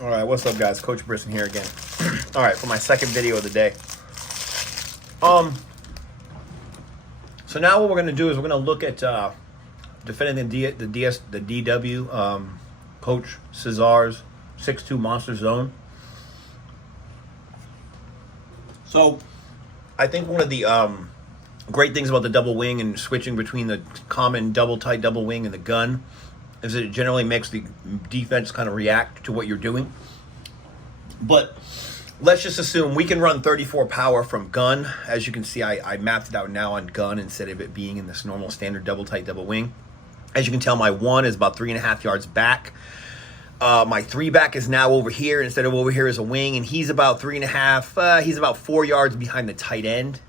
All right, what's up, guys? Coach Brisson here again. All right, for my second video of the day. So now what we're gonna do is we're gonna look at defending the DW Coach Cisar's 6-2 monster zone. So I think one of the great things about the double wing and switching between the common tight double wing and the gun is that it generally makes the defense kind of react to what you're doing. But let's just assume we can run 34 power from gun. As you can see, I mapped it out now on gun instead of it being in this normal standard tight double wing. As you can tell, my 1 is about 3.5 yards back. My 3 back is now over here instead of over here as a wing, and he's about 3.5. He's about 4 yards behind the tight end.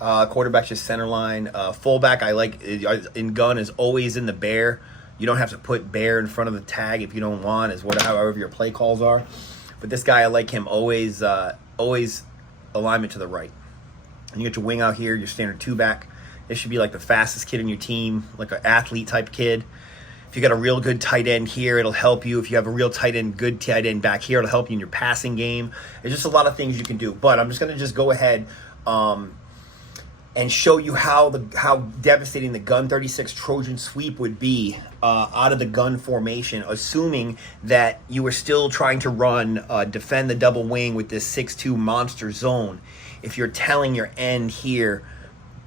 Quarterback's just center line. Fullback, I like in gun, is always in the bear. You don't have to put bear in front of the tag if you don't want, as however your play calls are. But this guy, I like him always alignment to the right. And you get your wing out here, your standard 2 back. This should be like the fastest kid in your team, like an athlete type kid. If you got a real good tight end here, it'll help you. If you have a real good tight end back here, it'll help you in your passing game. There's just a lot of things you can do. But I'm just going to go ahead and show you how devastating the gun 36 Trojan sweep would be out of the gun formation, assuming that you were still trying to run defend the double wing with this 6-2 monster zone. If you're telling your end here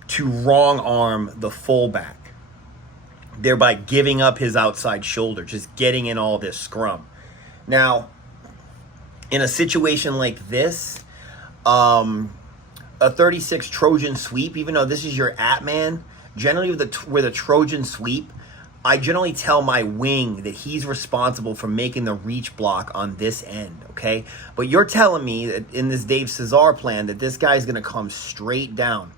to wrong arm the fullback, thereby giving up his outside shoulder, just getting in all this scrum. Now, in a situation like this, a 36 Trojan sweep, even though this is your at-man, generally with a Trojan sweep, I generally tell my wing that he's responsible for making the reach block on this end, okay? But you're telling me that in this Dave Cisar plan that this guy's going to come straight down,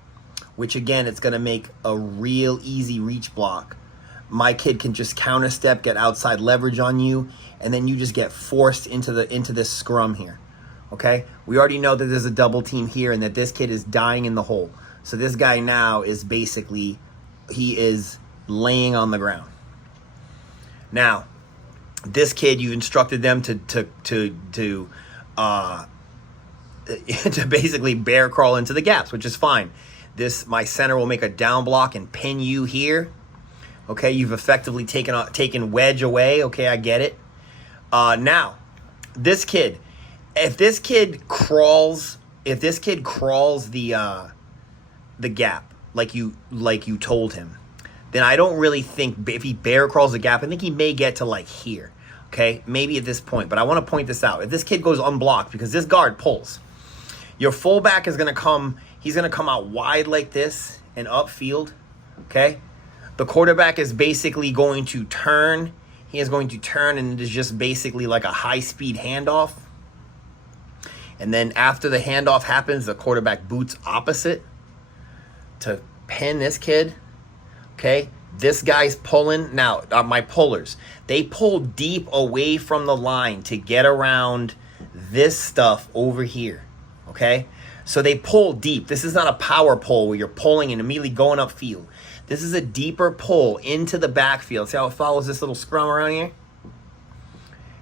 which again, it's going to make a real easy reach block. My kid can just counter step, get outside leverage on you, and then you just get forced into this scrum here. Okay, we already know that there's a double team here and that this kid is dying in the hole. So this guy now is basically, he is laying on the ground. Now, this kid, you instructed them to basically bear crawl into the gaps, which is fine. My center will make a down block and pin you here. Okay, you've effectively taken wedge away. Okay, I get it. Now, this kid. If this kid crawls the gap like you told him, then I don't really think if he bear crawls the gap, I think he may get to like here. Okay, maybe at this point, but I want to point this out. If this kid goes unblocked because this guard pulls, your fullback is gonna come. He's gonna come out wide like this and upfield. Okay, the quarterback is basically going to turn. He is going to turn, and it is just basically like a high-speed handoff. And then after the handoff happens, the quarterback boots opposite to pin this kid. Okay, this guy's pulling. Now, my pullers, they pull deep away from the line to get around this stuff over here. Okay, so they pull deep. This is not a power pull where you're pulling and immediately going upfield. This is a deeper pull into the backfield. See how it follows this little scrum around here?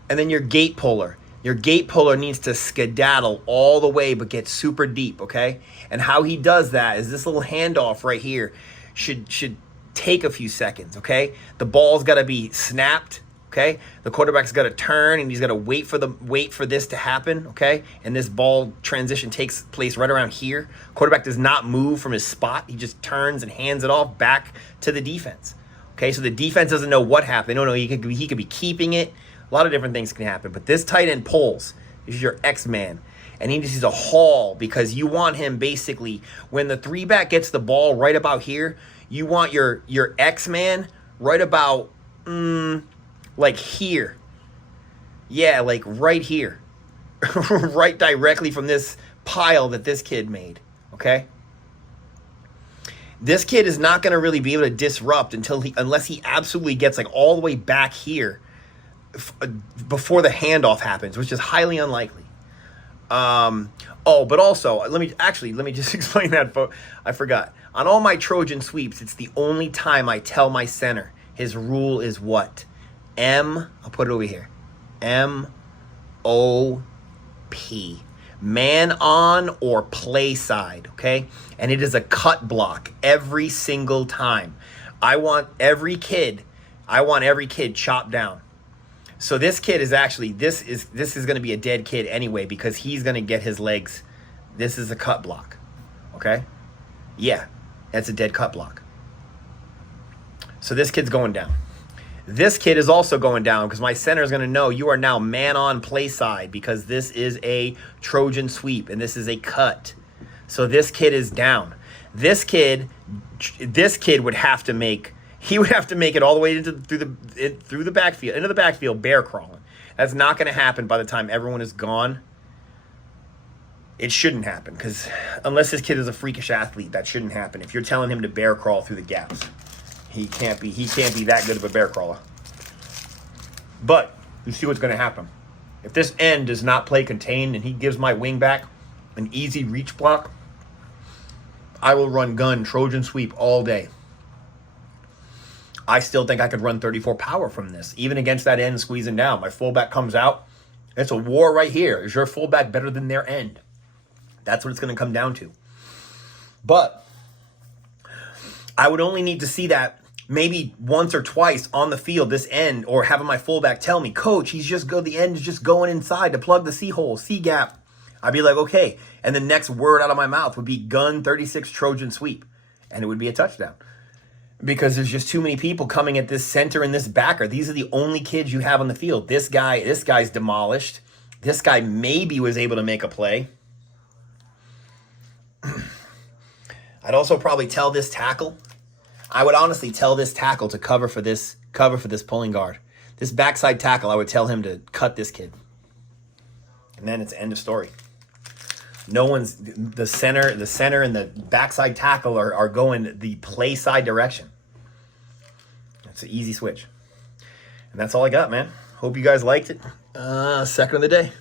And then your gate puller. Your gate puller needs to skedaddle all the way but get super deep, okay? And how he does that is this little handoff right here should take a few seconds, okay? The ball's got to be snapped, okay? The quarterback's got to turn and he's got to wait for this to happen, okay? And this ball transition takes place right around here. Quarterback does not move from his spot. He just turns and hands it off back to the defense, okay? So the defense doesn't know what happened. They don't know he could be keeping it. A lot of different things can happen, but this tight end pulls. This is your X-man, and he just needs a haul because you want him basically, when the 3-back gets the ball right about here, you want your X-man right about, like here. Yeah, like right here. Right directly from this pile that this kid made, okay? This kid is not going to really be able to disrupt unless he absolutely gets like all the way back here before the handoff happens, which is highly unlikely. But also, let me just explain that. I forgot. On all my Trojan sweeps, it's the only time I tell my center his rule is what? I'll put it over here. OP. Man on or play side, okay? And it is a cut block every single time. I want every kid chopped down. So this kid is actually, this is going to be a dead kid anyway because he's going to get his legs. This is a cut block, okay? Yeah, that's a dead cut block. So this kid's going down. This kid is also going down because my center is going to know you are now man on play side because this is a Trojan sweep and this is a cut. So this kid is down. This kid would have to make, he would have to make it all the way through the backfield, into the backfield, bear crawling. That's not going to happen by the time everyone is gone. It shouldn't happen because unless this kid is a freakish athlete, that shouldn't happen. If you're telling him to bear crawl through the gaps. He can't be that good of a bear crawler. But you see what's going to happen. If this end does not play contained and he gives my wing back an easy reach block, I will run gun Trojan sweep all day. I still think I could run 34 power from this, even against that end squeezing down. My fullback comes out. It's a war right here. Is your fullback better than their end? That's what it's going to come down to. But I would only need to see that maybe once or twice on the field, this end, or having my fullback tell me, Coach, the end is just going inside to plug the C hole, C gap. I'd be like, okay. And the next word out of my mouth would be gun 36 Trojan sweep. And it would be a touchdown. Because there's just too many people coming at this center and this backer. These are the only kids you have on the field. This guy's demolished. This guy maybe was able to make a play. I'd also probably tell this tackle. I would honestly tell this tackle to cover for this pulling guard. This backside tackle, I would tell him to cut this kid. And then it's end of story. The center and the backside tackle are going the play side direction. It's an easy switch. And that's all I got, man. Hope you guys liked it. Second of the day.